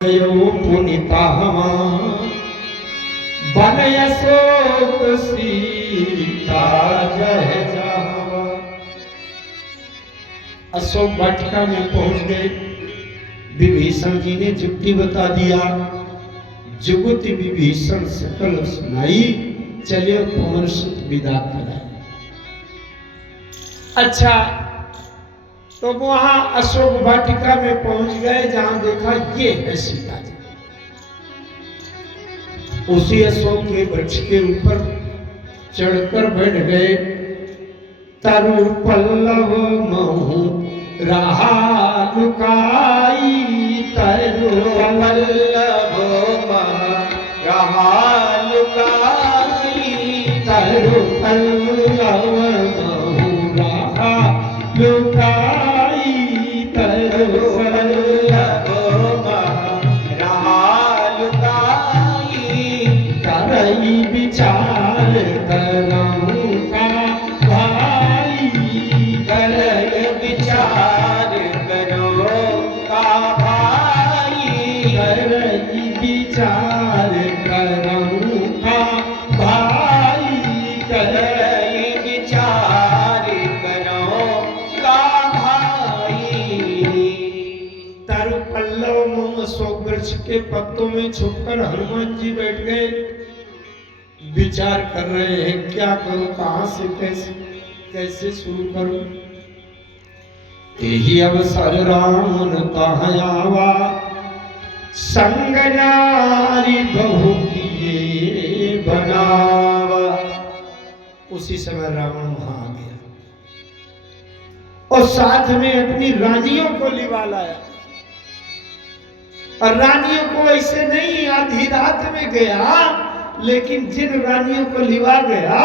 पुनिताहमा बनय शोक सीता जय जहावा। अशोक वाटिका में पहुंच गए। विभीषण जी ने जुक्ति बता दिया। जुगति विभीषण सकल सुनाई, चले पवन सुत विदा कराई। अच्छा, तो वहां अशोक वाटिका में पहुंच गए, जहां देखा ये है सीता जी। उसी अशोक के वृक्ष के ऊपर चढ़कर बैठ गए। तरु पल्लव महु रहा लुकाई, तरु पल्लव रहा लुकाई, तरु पल्लव महु रहा लुकाई, तरु पल्लव रहा लुकाई, करई विचार करऊं का भाई, करई विचार करो का भाई, करई विचार करऊं का भाई, करई विचार करो का भाई। तरु पल्लव मम अशोक वृक्ष के पत्तों में छुपकर हनुमान जी बैठ गए। विचार कर रहे हैं, क्या करूं, कहां से कैसे कैसे शुरू करूं। यही अवसर राम ताहयावा, संग नारी बहु किए बनावा। उसी समय रावण वहां आ गया और साथ में अपनी रानियों को लिवा लाया। और रानियों को ऐसे नहीं आधी रात में गया, लेकिन जिन रानियों को लिवा गया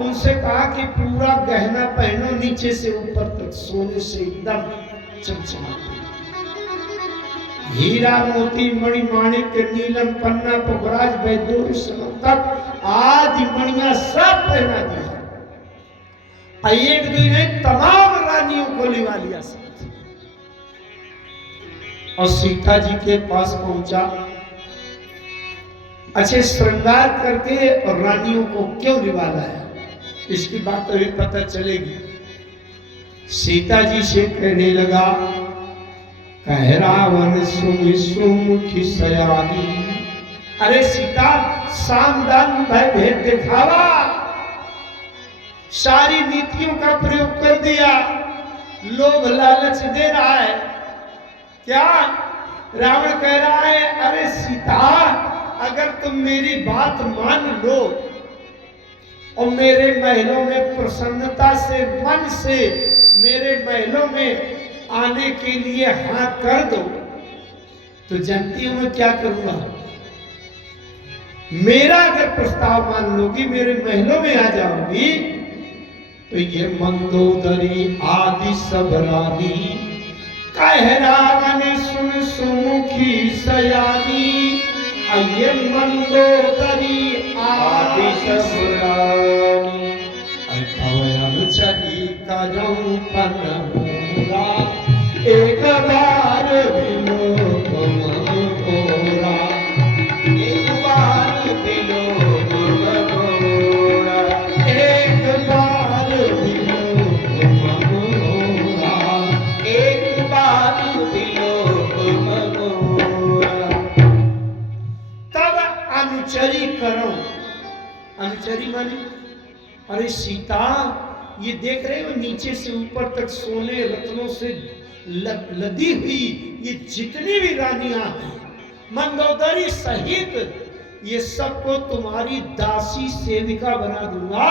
उनसे कहा कि पूरा गहना पहनो, नीचे से ऊपर तक सोने से एकदम चमचमाते, हीरा मोती मणि माणिक नीलम पन्ना पुखराज वैदूर्य तक आदि मणियां सब पहना दिया। एक दिन तमाम रानियों को लिवा लिया साथ। और सीता जी के पास पहुंचा। अच्छे श्रृंगार करके और रानियों को क्यों लिवा लाया, इसकी बात अभी पता चलेगी। सीता जी से कहने लगा, कह रावण सुमि सुमुखी सयानी। अरे सीता, सामदान भय भेद दिखावा, सारी नीतियों का प्रयोग कर दिया, लोभ लालच दे रहा है क्या। रावण कह रहा है, अरे सीता, अगर तुम मेरी बात मान लो और मेरे महलों में प्रसन्नता से, मन से मेरे महलों में आने के लिए हाथ कर दो, तो जानती हूं मैं क्या करूंगा। मेरा अगर प्रस्ताव मान लोगी, मेरे महलों में आ जाओगी, तो ये मंदोदरी आदि सब रानी, कह रावण सुन सुमुखी सयानी। ये मंदोदरी आदि सब रानी, अनुचरी करऊं पनमूरा, एक बार विलोक मोरा, एक बार विलोक मोरा, एक बार विलोक मोरा, एक बार विलोक मोरा। तब अनुचरी करो। अनुचरी माने, अरे सीता, ये देख रहे हो नीचे से ऊपर तक सोने रत्नों से लदी हुई ये जितनी भी रानियां हैं, मंदोदरी सहित, ये सबको तुम्हारी दासी सेविका बना दूंगा।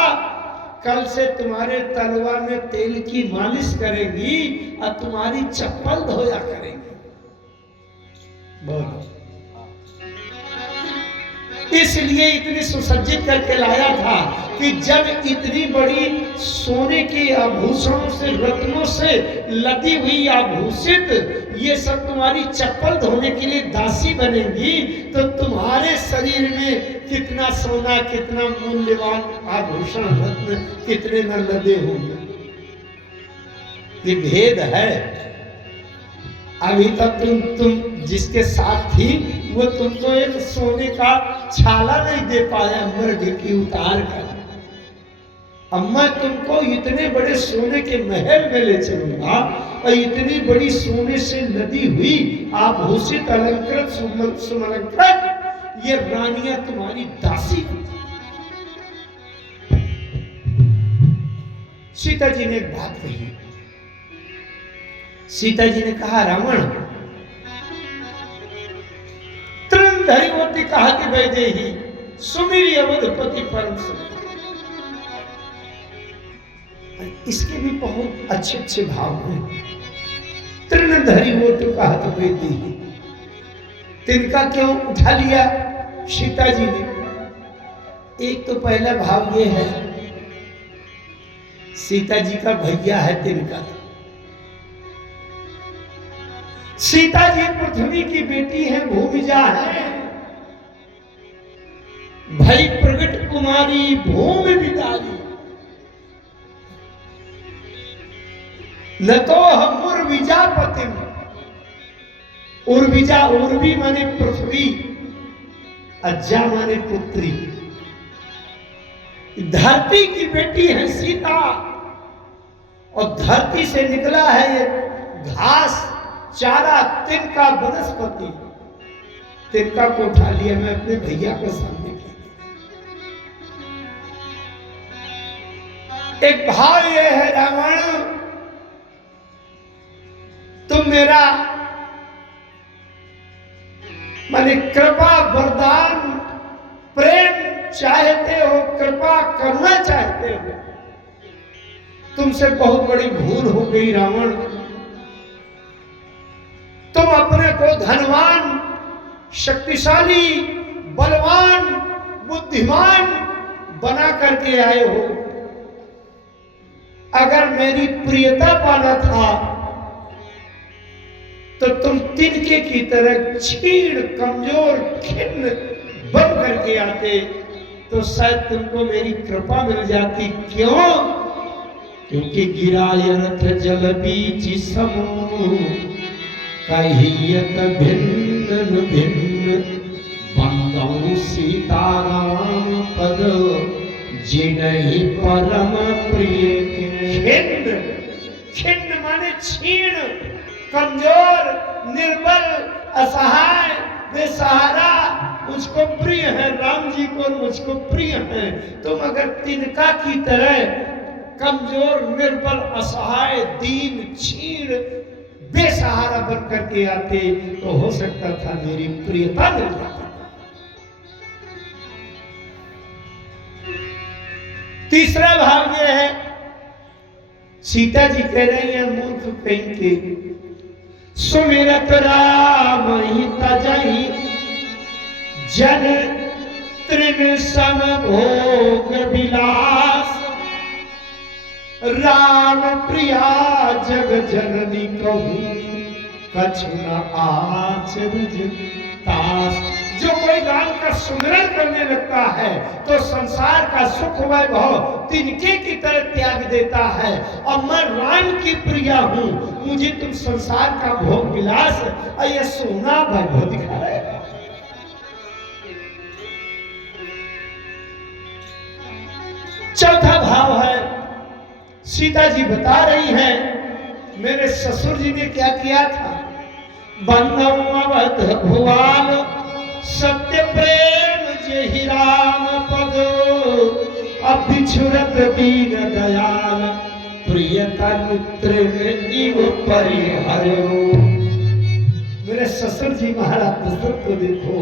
कल से तुम्हारे तलवार में तेल की मालिश करेंगी और तुम्हारी चप्पल धोया करेंगी। बोलो, इसलिए इतनी सुसज्जित करके लाया था कि जब इतनी बड़ी सोने के आभूषणों से, रत्नों से लदी हुई आभूषित ये सब तुम्हारी चप्पल धोने के लिए दासी बनेंगी, तो तुम्हारे शरीर में कितना सोना, कितना मूल्यवान आभूषण, रत्न कितने न लदे होंगे। ये भेद है। अभी तक तुम जिसके साथ थी वो तुमको एक सोने का छाला नहीं दे पाया, मर्द की उतार कर। अब मैं तुमको इतने बड़े सोने के महल में ले चलूंगा और इतनी बड़ी सोने से लदी हुई आभूषित अलंकृत सुमलंकृत ये रानियां तुम्हारी दासी। सीता जी ने एक बात कही। सीता जी ने कहा, रावण तृणधरिवती कहा कि वैदेही सुमिरी अवधपति परम सुख। इसके भी बहुत अच्छे अच्छे भाव हैं। तृणधरिवती कहा तो वैदेही, तिनका क्यों उठा लिया सीता जी ने? एक तो पहला भाव ये है, सीता जी का भैया है तिनका। सीता जी पृथ्वी की बेटी है, भूमिजा है, भाई प्रगट कुमारी भूमि बिदारी। न तो हम उर्विजा पतिम, उर्विजा उर्वी माने पृथ्वी, अज्जा माने पुत्री। धरती की बेटी है सीता और धरती से निकला है ये घास चारा तिनका वनस्पति। तिनका को उठा लिया मैं अपने भैया के सामने किया। एक भाव ये है रावण, तुम मेरा माने कृपा वरदान प्रेम चाहते हो, कृपा करना चाहते हो। तुमसे बहुत बड़ी भूल हो गई रावण। तुम अपने को धनवान, शक्तिशाली, बलवान, बुद्धिमान बना करके आए हो। अगर मेरी प्रियता पाना था तो तुम तिनके की तरह क्षीण, कमजोर, खिन्न बन करके आते तो शायद तुमको मेरी कृपा मिल जाती। क्यों? क्योंकि गिराय रथ जल बीच समूह, कहियत भिन्न भिन्न, बंदौ सीताराम पद जिनहि परम प्रिय। खिन्न, खिन्न माने क्षीण, कमजोर, निर्बल, असहाय, बेसहारा, मुझको प्रिय है। राम जी को मुझको प्रिय है। तुम अगर तिनका की तरह कमजोर, निर्बल, असहाय, दीन, क्षीण, बेसहारा बन करके आते तो हो सकता था मेरी प्रियता मिल जाती। तीसरा भाव यह है, सीता जी कह रही है मूर्ख कहीं के, सुमिरत राम ही तजहि जन तृण सम भोग विलास। राम प्रिया जग जननी कहूँ कछु न आचरज तास। जो कोई राम का सुमिरन करने लगता है तो संसार का सुख वैभव तिनके की तरह त्याग देता है। और मैं राम की प्रिया हूँ, मुझे तुम संसार का भोग विलास और यह सोना वैभव दिखा रहे हो। चौथा भाव है, सीता जी बता रही हैं मेरे ससुर जी ने क्या किया था। बंधम अवध भुवाल सत्य प्रेम जेहि राम पद, अभिछुरत दीन दयाल प्रियतन तृण इव परिहरो। मेरे ससुर जी महाराज दशरथ को देखो,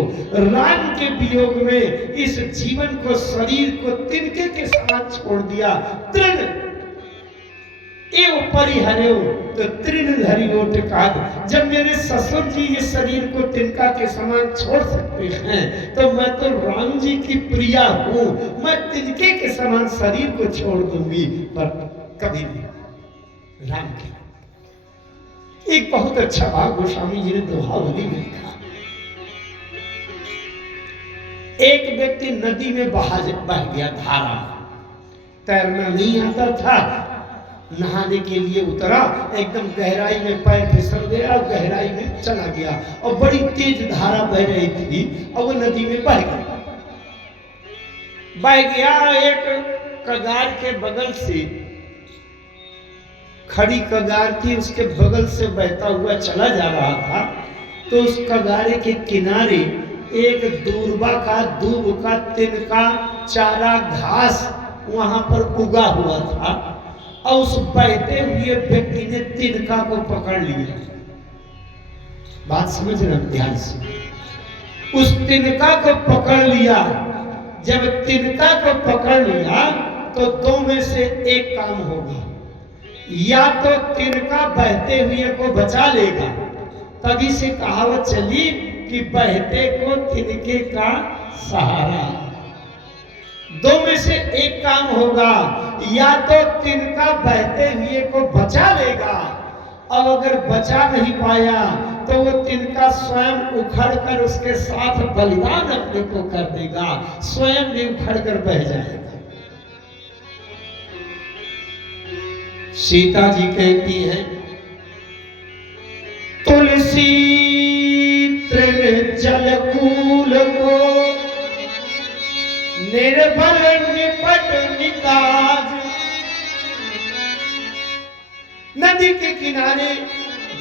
राम के वियोग में इस जीवन को, शरीर को तिनके के समान छोड़ दिया। तृण एव परिहरो, तो तृणधरी ओट काग। जब मेरे ससुर जी ये शरीर को तिनका के समान छोड़ सकते हैं तो मैं तो राम जी की प्रिया हूँ, मैं तिनके के समान शरीर को छोड़ दूंगी, पर कभी नहीं राम की। एक बहुत अच्छा भाव गोस्वामी जी ने दोहावली में लिखा। एक व्यक्ति नदी में बह गया, धारा में तैरना नहीं आता था, नहाने के लिए उतरा, एकदम गहराई में पैर फिसल गया और गहराई में चला गया और बड़ी तेज धारा बह रही थी और वो नदी में बह गया। एक कगार के बगल से, खड़ी कगार थी, उसके बगल से बहता हुआ चला जा रहा था। तो उस कगारे के किनारे एक दूर्वा का, दूब का, तिनका, चारा, घास वहां पर उगा हुआ था और उस बहते हुए व्यक्ति ने तिनका को पकड़ लिया। बात समझना ध्यान से। उस तिनका को पकड़ लिया। जब तिनका को पकड़ लिया तो दो में से एक काम होगा, या तो तिनका बहते हुए को बचा लेगा, तभी से कहावत चली कि बहते को तिनके का सहारा। दो में से एक काम होगा, या तो तिनका बहते हुए को बचा लेगा और अगर बचा नहीं पाया तो वो तिनका स्वयं उखड़कर उसके साथ बलिदान अपने को कर देगा, स्वयं भी उखड़कर बह जाएगा। सीता जी कहती है, तुलसी तृण जलकूल को निर्बल निपट निकाज। नदी के किनारे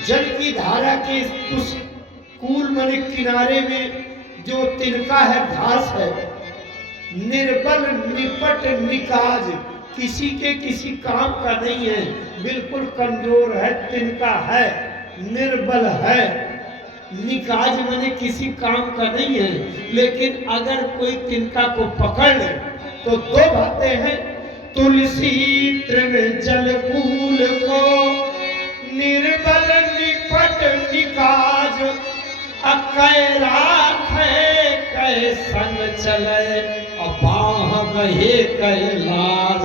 जल की धारा के उस कूल मने किनारे में जो तिनका है, घास है, निर्बल निपट निकाज, किसी के किसी काम का नहीं है, बिल्कुल कमजोर है, तिनका है, निर्बल है, निकाज मने किसी काम का नहीं है। लेकिन अगर कोई तिनका को पकड़ ले तो दो बातें हैं, तुलसी तृण जलकूल को निर्बल निपट निकाज। अकै रात है कै संग चले और बाह बहे कै लाज।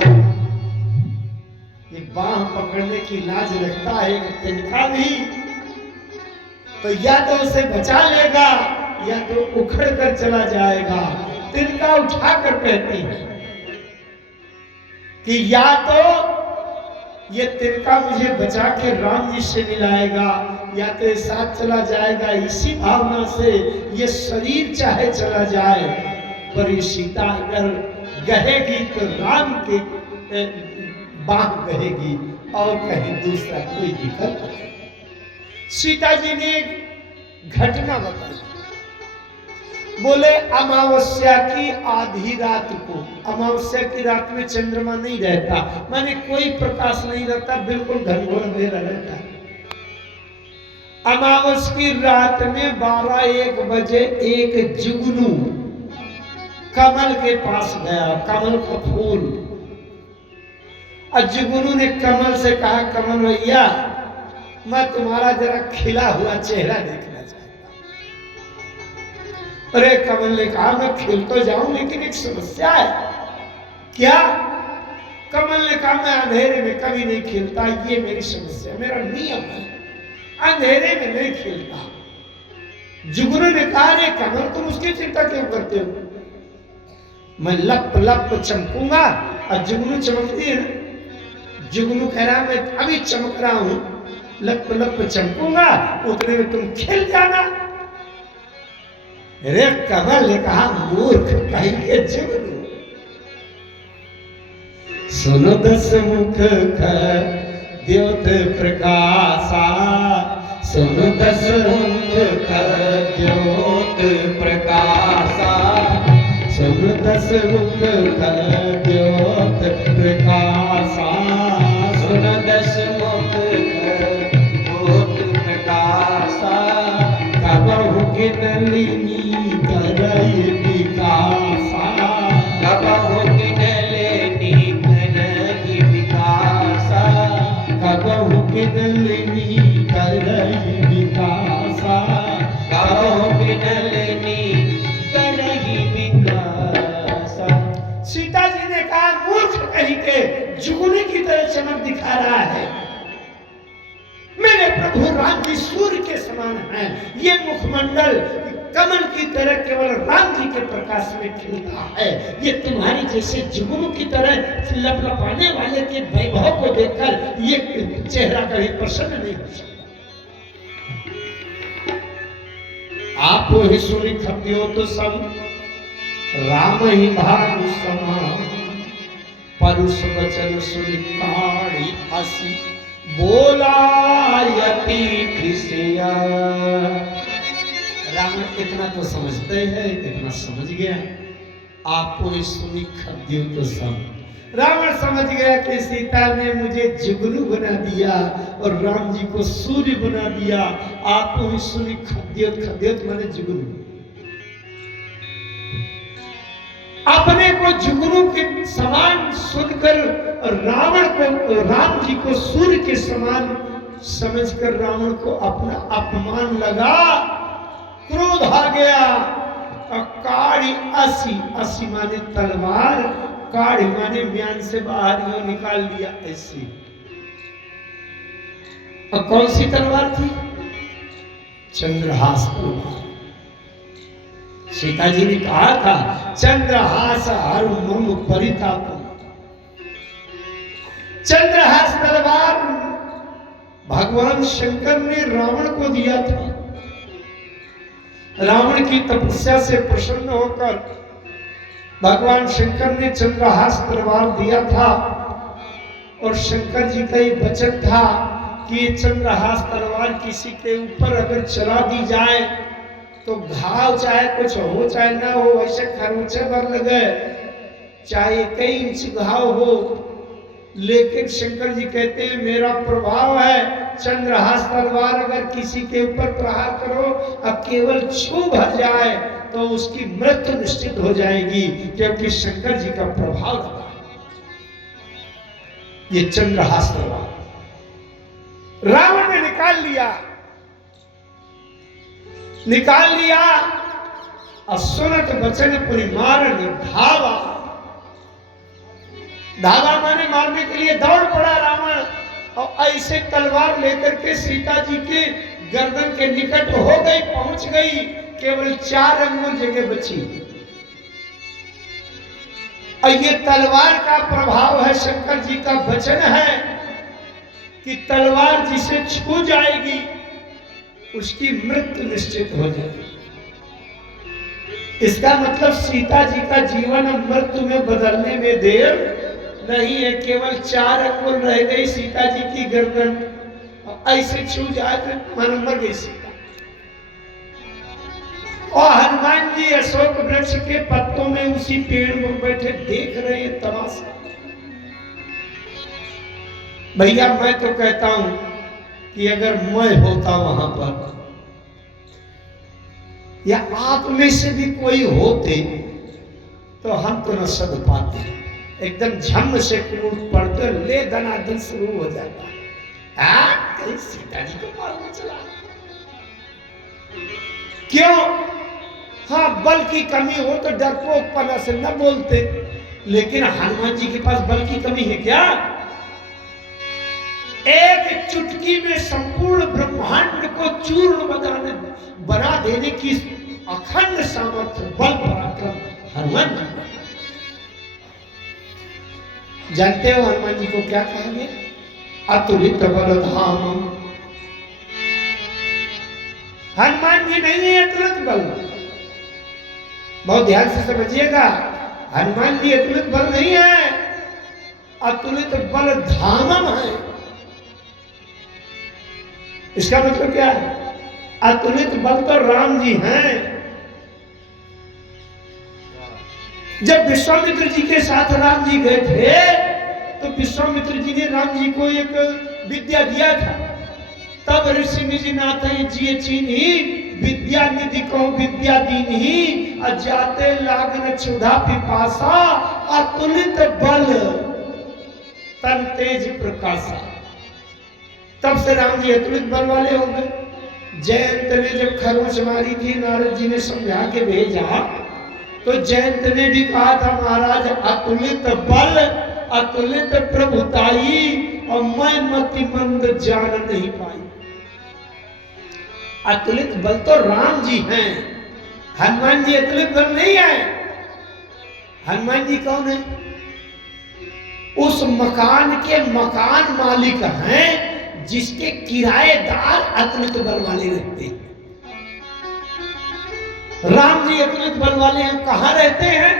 ये बाह पकड़ने की लाज रखता है एक तिनका भी, तो या तो उसे बचा लेगा या तो उखड़ कर चला जाएगा। तिनका उठाकर कहती है कि या तो ये तिनका मुझे बचा के राम जी से मिलाएगा या तो साथ चला जाएगा। इसी भावना से ये शरीर चाहे चला जाए, पर ये सीता अगर गहेगी तो राम के बाह गहेगी और कहीं दूसरा कोई विकल्प नहीं। सीता जी ने घटना बताई, बोले अमावस्या की आधी रात को, अमावस्या की रात में चंद्रमा नहीं रहता, माने कोई प्रकाश नहीं रहता, बिल्कुल घनघोर अंधेरा रहता है। अमावस की रात में 12-1 बजे एक जुगनू कमल के पास गया, कमल का फूल, और जुगनू ने कमल से कहा, कमल भैया मैं तुम्हारा जरा खिला हुआ चेहरा देखना चाहता हूं। अरे कमल ने कहा, मैं खिल तो जाऊं लेकिन एक समस्या है। क्या? कमल ने कहा, मैं अंधेरे में कभी नहीं खिलता, ये मेरी समस्या, मेरा नियम है, अंधेरे में नहीं खिलता। जुगनू ने कहा, अरे कमल तुम उसकी चिंता क्यों करते हो, मैं लप लप चमकूंगा। और जुगनू चमकती है ना, जुगनू कह रहा मैं अभी चमक रहा हूं, लप लप चमकूंगा, उतने में तुम खिल जाना। रे कमल ने कहा, मूर्ख कहिए जुगनू, सुनो 10 मुख द्योत प्रकाशा, सुनो 10 मुख द्योत प्रकाशा, सुनो 10 मुख द्योत प्रकाशा, सुनो 10 मुख कबहु गिनलिनी करई विकासा, कबहु गिनलिनी करई विकासा, कबहु गिनलिनी करई विकासा, कबहु गिनलिनी करई विकासा। सीता जी ने कहा, मूर्ख कहीं के जुगनू की तरह चमक दिखा रहा है, मेरे प्रभु राम जी सूर्य के समान हैं, ये मुखमंडल कमल की तरह केवल राम जी के प्रकाश में खिलता है। ये तुम्हारी जैसे जुगनू की तरह लपलपाने वाले के वैभव को देखकर ये चेहरा कभी प्रसन्न नहीं हो सकता। आप ही सुनी खपियो तो सब राम ही भानु समान, परुष वचन सुनी काढ़ी हसी, बोला यति खिसिया। रावण इतना तो समझते हैं, इतना समझ गया। आप ही सुनी खपियो तो सब, रावण समझ गया कि सीता ने मुझे जुगनू बना दिया और राम जी को सूर्य बना दिया। आप ही सुनी खद्योत, खद्योत माने जुगनू। अपने को जुगनू के समान सुनकर रावण को, राम जी को सूर्य के समान समझकर रावण को अपना अपमान लगा, क्रोध आ गया। काढ़ी असी, असी माने तलवार, काढ़ी माने म्यान से बाहर यूं निकाल दिया ऐसी। और कौन सी तलवार थी? चंद्रहास तलवार। सीता जी ने कहा था चंद्रहास हर मम परिताप। चंद्रहास तलवार भगवान शंकर ने रावण को दिया था। रावण की तपस्या से प्रसन्न होकर भगवान शंकर ने चंद्रहास तलवार दिया था। और शंकर जी का ये वचन था कि ये चंद्रहास तलवार किसी के ऊपर अगर चला दी जाए तो घाव चाहे कुछ हो चाहे ना हो, ऐसे खरोंचे भर लगे, चाहे कई इंच घाव हो, लेकिन शंकर जी कहते हैं मेरा प्रभाव है, चंद्रहास तलवार अगर किसी के ऊपर प्रहार करो अब केवल छू भर जाए तो उसकी मृत्यु निश्चित हो जाएगी, क्योंकि शंकर जी का प्रभाव लगा। ये चंद्रहास तलवार रावण ने निकाल लिया और सुनत बचन पुरी मारन धावा। धावा माने मारने के लिए दौड़ पड़ा रावण, और ऐसे तलवार लेकर के सीता जी के गर्दन के निकट हो गई, पहुंच गई, केवल 4 अंगुल जगह बची। और ये तलवार का प्रभाव है, शंकर जी का वचन है कि तलवार जिसे छू जाएगी उसकी मृत्यु निश्चित हो जाएगी। इसका मतलब सीता जी का जीवन मृत्यु में बदलने में देर नहीं है। केवल 4 अंगुल रह गई सीता जी की गर्दन, ऐसे छू जाए तो मन मर गई सीता। और हनुमान जी अशोक वृक्ष के पत्तों में उसी पेड़ पर बैठे देख रहे हैं तमाशा। भैया मैं तो कहता हूं कि अगर मैं होता वहां पर या आप में से भी कोई होते तो हम तो न सद पाते, एकदम झम से कूद पड़ते, ले दनादन शुरू हो जाता। कहीं सीता जी को मालूम चला क्यों? हाँ, बल की कमी हो तो डरपोकपना से न बोलते, लेकिन हनुमान जी के पास बल की कमी है क्या? एक चुटकी में संपूर्ण ब्रह्मांड को चूर्ण बना देने की अखंड सामर्थ्य, बल पराक्रम हनुमान जी। जानते हो हनुमान जी को क्या कहा गया? अतुलित बल धाम। हनुमान जी नहीं है अतुलित बल, बहुत ध्यान से समझिएगा। हनुमान जी अतुलित बल नहीं है, अतुलित बल धामम है। इसका मतलब क्या है? अतुलित बल तो राम जी हैं। जब विश्वामित्र जी के साथ राम जी गए थे तो विश्वामित्र जी ने राम जी को एक विद्या दिया था। तब ऋषि निजी नाथ जिये चीनी विद्या निधि को विद्या दीनी, अजाते लागन क्षुधा पिपासा, अतुलित बल तन तेज प्रकाशा। तब से राम जी अतुलित बल वाले हो गए। जयंत ने जब खरोंच मारी थी, नारद जी ने समझा के भेजा तो जयंत ने भी कहा था महाराज अतुलित बल अतुलित प्रभुताई, और मैं मति मंद जान नहीं पाई। अतुलित बल तो राम जी हैं, हनुमान जी अतुलित बल नहीं आए। हनुमान जी कौन है? उस मकान के मकान मालिक हैं जिसके किराएदार अतुलित बल वाले रहते हैं। राम जी अतुलित बल वाले हैं, कहां रहते हैं?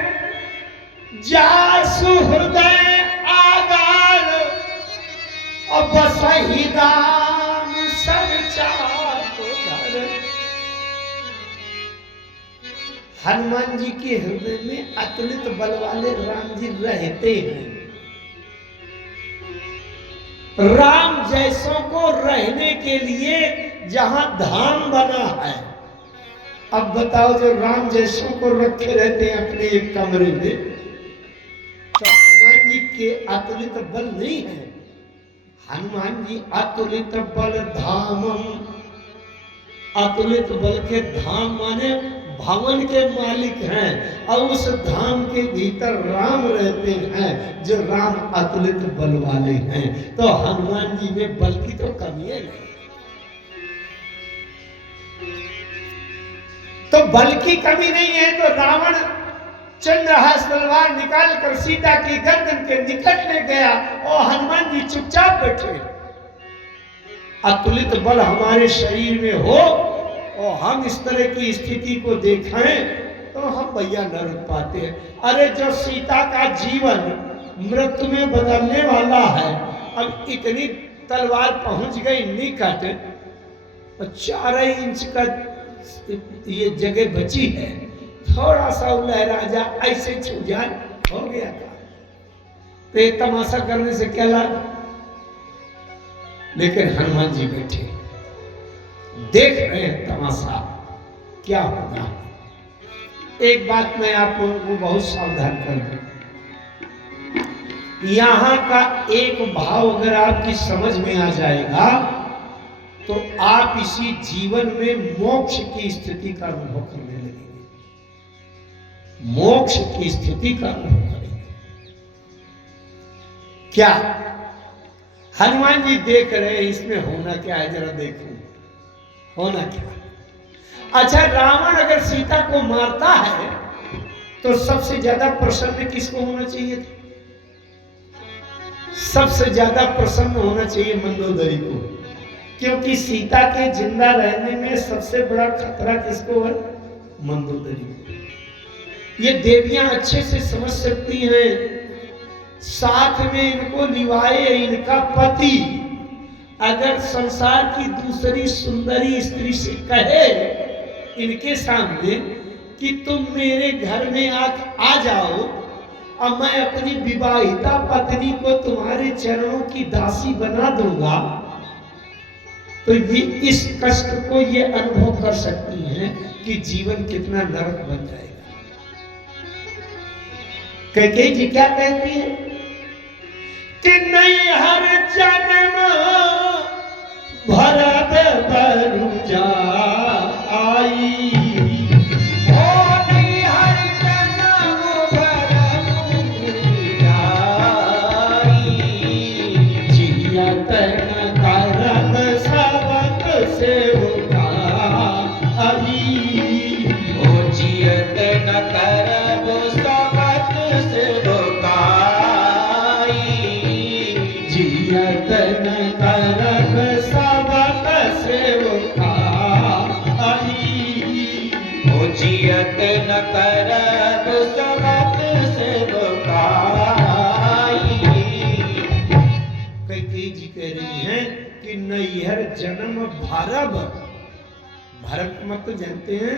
जासु हृदय आगार अब सही राम सब चाको धर। हनुमान जी के हृदय में अतुलित बल वाले राम जी रहते हैं। राम जैसों को रहने के लिए जहां धाम बना है, अब बताओ जो राम जैसों को रखे रहते हैं अपने एक कमरे में, तो हनुमान जी के अतुलित बल नहीं है। हनुमान जी अतुलित बल धामम, अतुलित बल के धाम माने भवन के मालिक हैं, और उस धाम के भीतर राम रहते हैं जो राम अतुलित बल वाले हैं। तो हनुमान जी में बल की तो कमी है नहीं। तो बल की कमी नहीं है तो रावण चंद्रहास तलवार निकाल कर सीता की गर्दन के निकट ले गया और हनुमान जी चुपचाप बैठे। अतुलित बल हमारे शरीर में हो और हम इस तरह की स्थिति को देखें तो हम भैया न रुक पाते हैं। अरे जो सीता का जीवन मृत्यु में बदलने वाला है, अब इतनी तलवार पहुंच गई निकट, 4 इंच का ये जगह बची है, थोड़ा सा लहरा जा ऐसे छू जाए हो गया था। तो ये तमाशा करने से क्या लाभ? लेकिन हनुमान जी बैठे देख रहे हैं तमाशा क्या होगा। एक बात मैं आप लोगों को बहुत सावधान कर दूं, यहां का एक भाव अगर आपकी समझ में आ जाएगा तो आप इसी जीवन में मोक्ष की स्थिति का अनुभव करने लगेंगे। मोक्ष की स्थिति का अनुभव करेंगे। क्या हनुमान जी देख रहे हैं इसमें होना क्या है, जरा देखो होना क्या है। अच्छा, रावण अगर सीता को मारता है तो सबसे ज्यादा प्रसन्न किसको होना चाहिए था? सबसे ज्यादा प्रसन्न होना चाहिए मंदोदरी को, क्योंकि सीता के जिंदा रहने में सबसे बड़ा खतरा किसको है? मंदोदरी को। ये देवियां अच्छे से समझ सकती हैं। साथ में इनको निभाए इनका पति अगर संसार की दूसरी सुंदरी स्त्री से कहे इनके सामने कि तुम मेरे घर में आ जाओ और मैं अपनी विवाहिता पत्नी को तुम्हारे चरणों की दासी बना दूंगा, तो ये इस कष्ट को ये अनुभव कर सकती हैं कि जीवन कितना नरक बन जाएगा। कैकेयी जी क्या कहती है कि नहीं हर जन्म भरत बरुजा आई, नैहर जन्म भरब, भरब मत तो जानते हैं,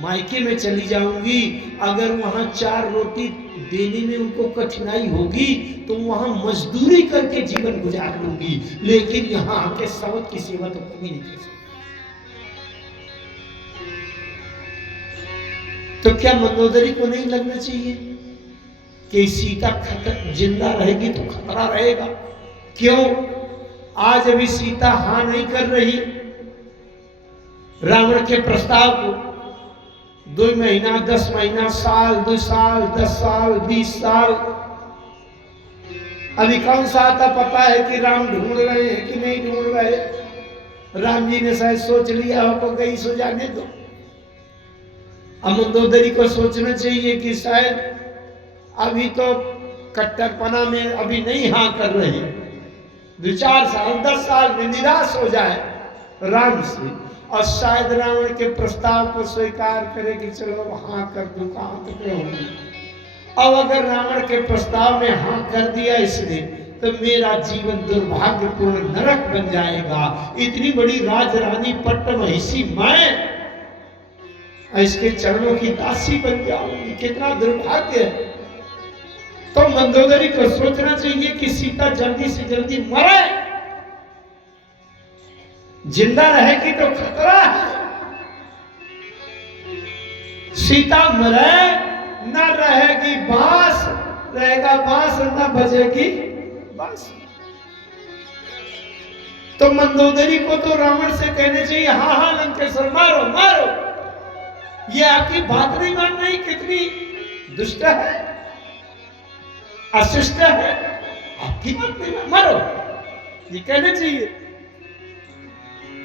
मायके में चली जाऊंगी, अगर वहां 4 रोटी देने में उनको कठिनाई होगी तो वहां मजदूरी करके जीवन गुजार लूंगी, लेकिन यहाँ आके सवत की सेवा तो कभी नहीं कर सकती। तो क्या मंदोदरी को नहीं लगना चाहिए कि सीता जिंदा रहेगी तो खतरा रहेगा? क्यों? आज अभी सीता हां नहीं कर रही रावण के प्रस्ताव को। 2 महीना, 10 महीना, साल, 2 साल, 10 साल, 20 साल, अभी कौन सा आता पता है कि राम ढूंढ रहे हैं कि नहीं ढूंढ रहे। राम जी ने शायद सोच लिया हो को गई सो जाने दो, अब मंदोदरी को सोचना चाहिए कि शायद अभी तो कट्टरपना में अभी नहीं हाँ कर रही, 2-4 साल 10 साल में निराश हो जाए राम से, और शायद रावण के प्रस्ताव को स्वीकार करे कि चलो हाँ कर दूं, कहाँ तक होगी। अब अगर रावण के प्रस्ताव में हाँ कर दिया इसने, तो मेरा जीवन दुर्भाग्यपूर्ण नरक बन जाएगा। इतनी बड़ी राजरानी पट्ट महिषी मैं इसके चरणों की दासी बन जाऊंगी, कितना दुर्भाग्य है। तो मंदोदरी को सोचना चाहिए कि सीता जल्दी से जल्दी मरे, जिंदा रहेगी तो खतरा है। सीता मरे, न रहेगी बांस, रहेगा बांस न बजेगी बांस। तो मंदोदरी को तो रावण से कहने चाहिए हाँ हाँ लंकेश्वर मारो मारो, ये आपकी बात नहीं मान रही, कितनी दुष्ट है, अशिष्ट है, आपकी बात नहीं मान, मारो, ये कहना चाहिए।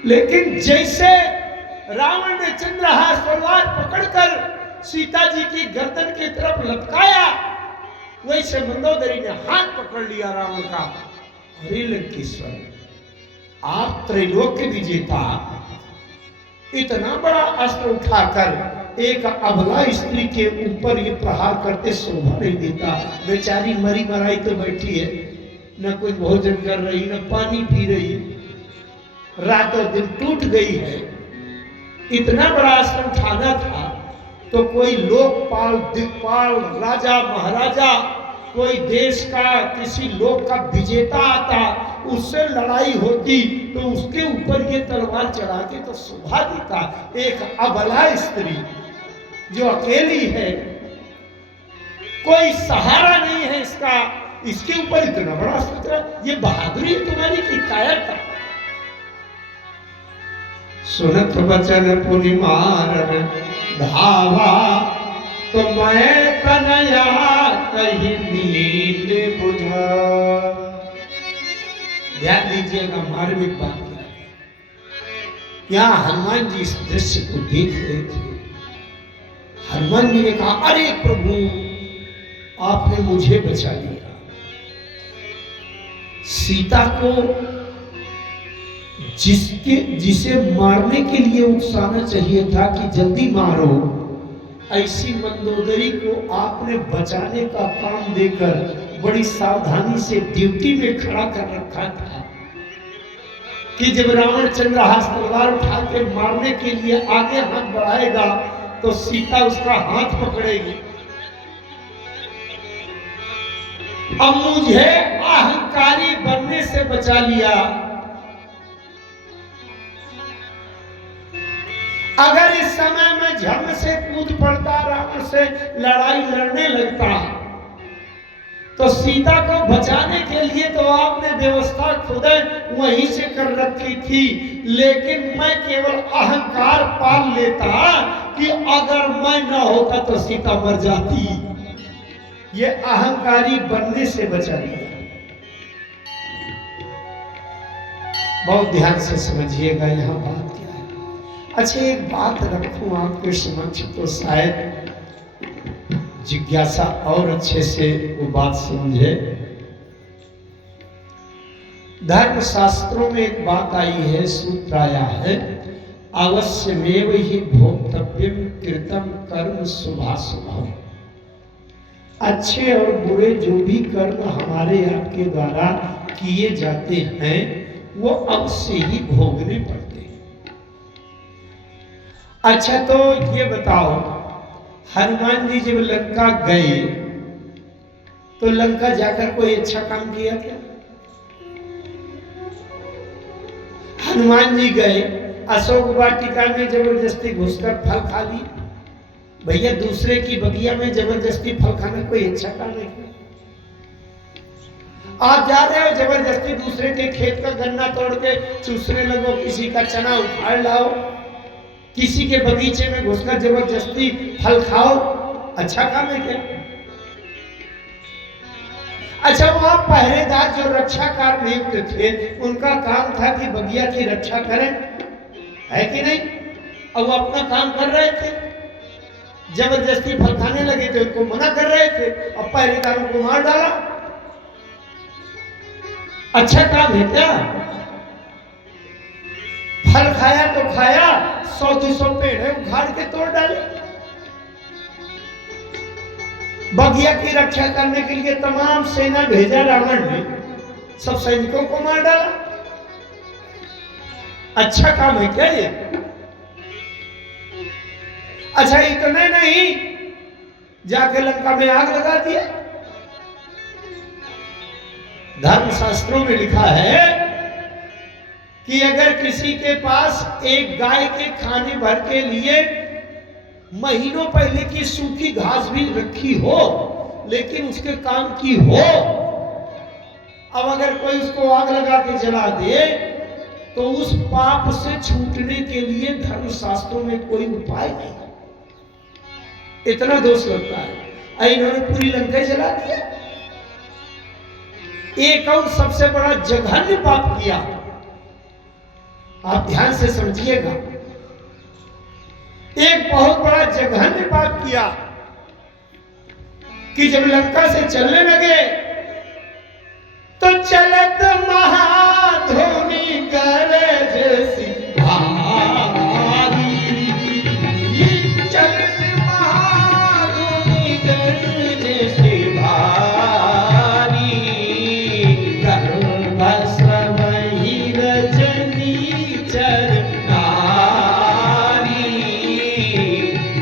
लेकिन जैसे रावण ने चंद्रहास तलवार पकड़कर सीता जी की गर्दन की तरफ लटकाया, वैसे मंदोदरी ने हाथ पकड़ लिया रावण का। अरे लंकेश्वर, आप त्रैलोक्य विजेता, इतना बड़ा अस्त्र उठाकर एक अबला स्त्री के ऊपर ये प्रहार करते शोभा नहीं देता। बेचारी मरी मराई तो बैठी है, न कुछ भोजन कर रही, न पानी पी रही, रातों दिन टूट गई है। इतना बड़ा अस्त्र उठाना था तो कोई लोकपाल, दिक्पाल, राजा महाराजा, कोई देश का किसी लोक का विजेता आता, उससे लड़ाई होती तो उसके ऊपर ये तलवार चढ़ा के तो शोभा देता। एक अबला स्त्री जो अकेली है, कोई सहारा नहीं है इसका, इसके ऊपर इतना बड़ा अस्त्र, ये बहादुरी है तुम्हारी की कायरता। सुनत वचन पुनि मारन धावा, तो मैं कन्हैया कहीं नींद बुझा। ध्यान दीजिएगा, मार्मिक बात क्या है। यहाँ हनुमान जी इस दृश्य को देख रहे थे। हनुमान जी ने कहा, अरे प्रभु आपने मुझे बचा लिया। सीता को जिसे मारने के लिए उकसाना चाहिए था कि जल्दी मारो, ऐसी मंदोदरी को आपने बचाने का काम देकर बड़ी सावधानी से ड्यूटी में खड़ा कर रखा था कि जब रावण चंद्रहास तलवार उठा के मारने के लिए आगे हाथ बढ़ाएगा तो सीता उसका हाथ पकड़ेगी। अब मुझे अहंकारी बनने से बचा लिया। अगर इस समय में झम से कूद पड़ता, रावण से लड़ाई लड़ने लगता, तो सीता को बचाने के लिए तो आपने व्यवस्था खुद वहीं से कर रखी थी, लेकिन मैं केवल अहंकार पाल लेता कि अगर मैं न होता तो सीता मर जाती। ये अहंकारी बनने से बचा लिया। बहुत ध्यान से समझिएगा यहाँ बात क्या है। अच्छा, एक बात रखूं आपके समक्ष तो शायद जिज्ञासा और अच्छे से वो बात समझे। धर्म शास्त्रों में एक बात आई है, सूत्र आया है, अवश्यमेव ही भोक्तव्यम कृतम कर्म शुभाशुभम। अच्छे और बुरे जो भी कर्म हमारे आपके द्वारा किए जाते हैं वो अवश्य ही भोगने पड़ते हैं। अच्छा, तो ये बताओ, हनुमान जी जब लंका गए तो लंका जाकर कोई अच्छा काम किया क्या? हनुमान जी गए, अशोक वाटिका में जबरदस्ती घुसकर फल खा लिए। भैया, दूसरे की बगिया में जबरदस्ती फल खाना कोई अच्छा काम नहीं किया। आप जा रहे हो जबरदस्ती दूसरे के खेत का गन्ना तोड़ के चूसने लगो, किसी का चना उखाड़ लाओ, किसी के बगीचे में घुसकर जबरदस्ती फल खाओ, अच्छा काम है क्या? अच्छा, वहां पहरेदार जो रक्षाकार नियुक्त थे, उनका काम था कि बगिया की रक्षा करें, है कि नहीं? और वो अपना काम कर रहे थे। जबरदस्ती फल खाने लगे तो इनको मना कर रहे थे, अब पहरेदारों को मार डाला। अच्छा काम है क्या? फल खाया तो खाया, 100-200 पेड़ है उखाड़ के तोड़ डाले। बगिया की रक्षा करने के लिए तमाम सेना भेजा रावण ने, सब सैनिकों को मार डाला। अच्छा काम है क्या ये? अच्छा इतने नहीं, जाके लंका में आग लगा दिया। धर्मशास्त्रों में लिखा है कि अगर किसी के पास एक गाय के खाने भर के लिए महीनों पहले की सूखी घास भी रखी हो, लेकिन उसके काम की हो, अब अगर कोई उसको आग लगा के जला दे तो उस पाप से छूटने के लिए धर्मशास्त्रों में कोई उपाय नहीं। इतना दोष लगता है। इन्होंने पूरी लंका जला दिया। एक और सबसे बड़ा जघन्य पाप किया, आप ध्यान से समझिएगा। एक बहुत बड़ा जघन्य पाप किया कि जब लंका से चलने लगे तो चलत महाधोनी गरज सिंहारी, चलत महाधोनी गरज सिंहारी, गर्भ समहि रजनी चरनारी,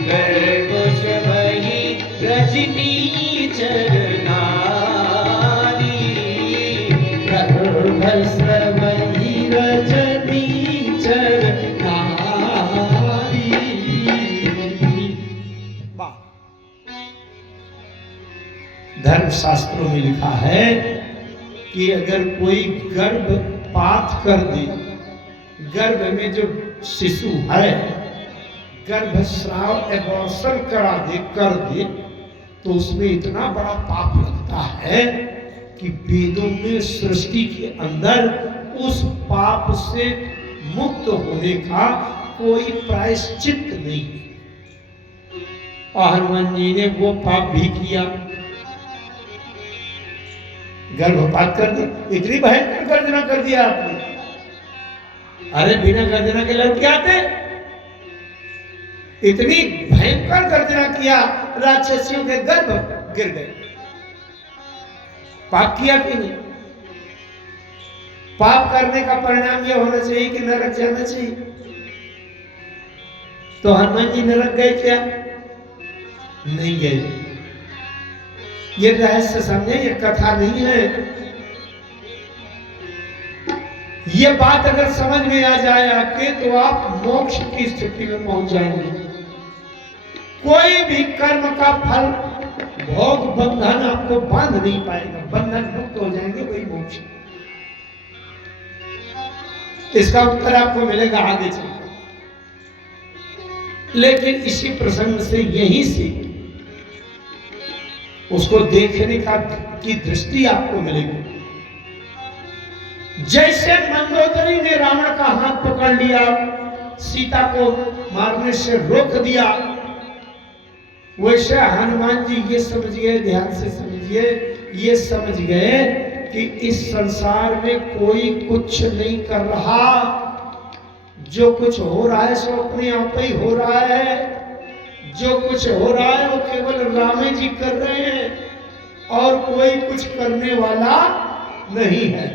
गर्भ समहि रजनी चरनारी, गर्भ समहि रजनी चरनारी। धर्मशास्त्रों में लिखा है कि अगर कोई गर्भपात कर दे, गर्भ में जो शिशु है गर्भस्राव एबॉर्शन कर दे तो उसमें इतना बड़ा पाप लगता है कि वेदों में सृष्टि के अंदर उस पाप से मुक्त होने का कोई प्रायश्चित नहीं। और हनुमान जी ने वो पाप भी किया, गर्भपात कर दिया। इतनी भयंकर गर्जना कर दिया आपने। अरे बिना गर्जना के लड़के आते, इतनी भयंकर गर्जना किया, राक्षसियों के गर्भ गिर गए। पाप किया कि नहीं? पाप करने का परिणाम यह होना चाहिए कि नरक जाना चाहिए। तो हनुमान जी नरक गए क्या? नहीं गए। ये रहस्य समझे, ये कथा नहीं है। ये बात अगर समझ में आ जाए आपके तो आप मोक्ष की स्थिति में पहुंच जाएंगे। कोई भी कर्म का फल भोग बंधन आपको बांध नहीं पाएगा, बंधन मुक्त हो जाएंगे, वही मोक्ष। इसका उत्तर आपको मिलेगा आगे चलकर। लेकिन इसी प्रसंग से यहीं से उसको देखने की दृष्टि आपको मिलेगी। जैसे मंदोदरी ने रावण का हाथ पकड़ लिया, सीता को मारने से रोक दिया, वैसे हनुमान जी ये समझ गए, ध्यान से समझिए, ये समझ गए कि इस संसार में कोई कुछ नहीं कर रहा, जो कुछ हो रहा है सो अपने आप ही हो रहा है, जो कुछ हो रहा है वो केवल राम जी कर रहे हैं और कोई कुछ करने वाला नहीं है।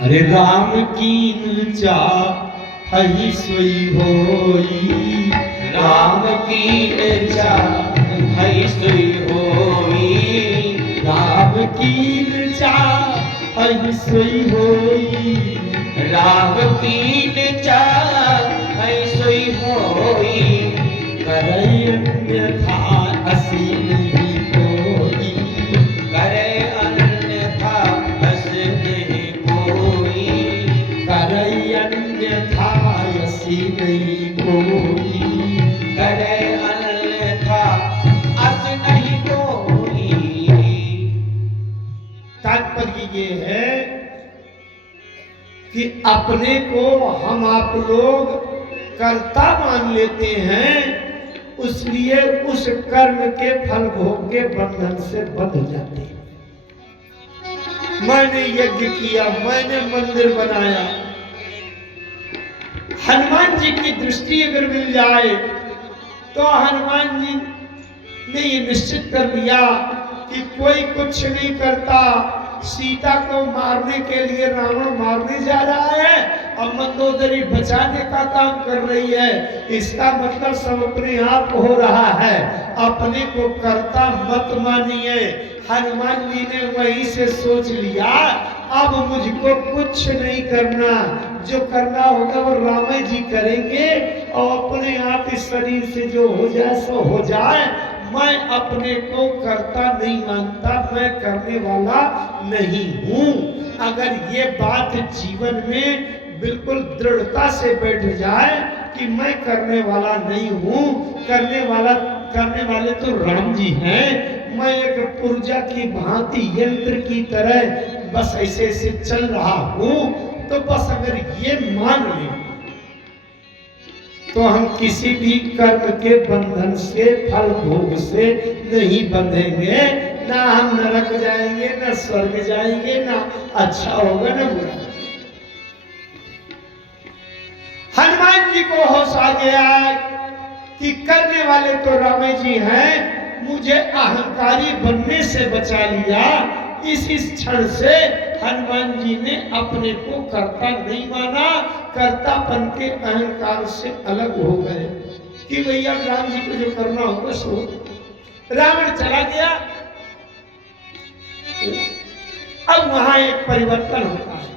अरे राम कीन चाहि सोई होई, राम कीन चाहि सोई होई, राम कीन चाहि सोई होई, राम कीन चाहि सोई होई, करे अन्यथा असी नहीं कोई, करे अन्यथा असी नहीं कोई, करे अन्यथा असी नहीं कोई, करे अन्यथा असी नहीं कोई। तात्पर्य ये है कि अपने को हम आप लोग कर्ता मान लेते हैं, इसलिए उस कर्म के फल भोग के बंधन से बंध जाते हैं। मैंने यज्ञ किया, मैंने मंदिर बनाया, हनुमान जी की दृष्टि अगर मिल जाए तो हनुमान जी ने ये निश्चित कर लिया कि कोई कुछ नहीं करता। सीता को मारने के लिए रावण मारने जा रहा है, अब मंदोदरी बचाने का काम कर रही है। इसका मतलब सब अपने आप हो रहा है, अपने को कर्ता मत मानिए। हनुमान जी ने वहीं से सोच लिया अब मुझको कुछ नहीं करना, जो करना होगा वो राम जी करेंगे और अपने आप इस शरीर से जो हो जाए सो हो जाए। मैं अपने को कर्ता नहीं मानता, मैं करने वाला नहीं हूं। अगर ये बात जीवन में बिल्कुल दृढ़ता से बैठ जाए कि मैं करने वाला नहीं हूं, करने वाले तो राम जी हैं, मैं एक पुर्जा की भांति यंत्र की तरह बस ऐसे ऐसे चल रहा हूं, तो बस अगर ये मान लें तो हम किसी भी कर्म के बंधन से, फल भोग से नहीं बंधेंगे। ना हम नरक जाएंगे, ना स्वर्ग जाएंगे, ना अच्छा होगा ना बुरा। हनुमान जी को होश आ गया कि करने वाले तो राम जी हैं, मुझे अहंकारी बनने से बचा लिया। इस क्षण से हनुमान जी ने अपने को कर्ता नहीं माना, कर्तापन के अहंकार से अलग हो गए कि भैया राम जी को जो करना होगा सो। रावण चला गया। अब वहां एक परिवर्तन होता है।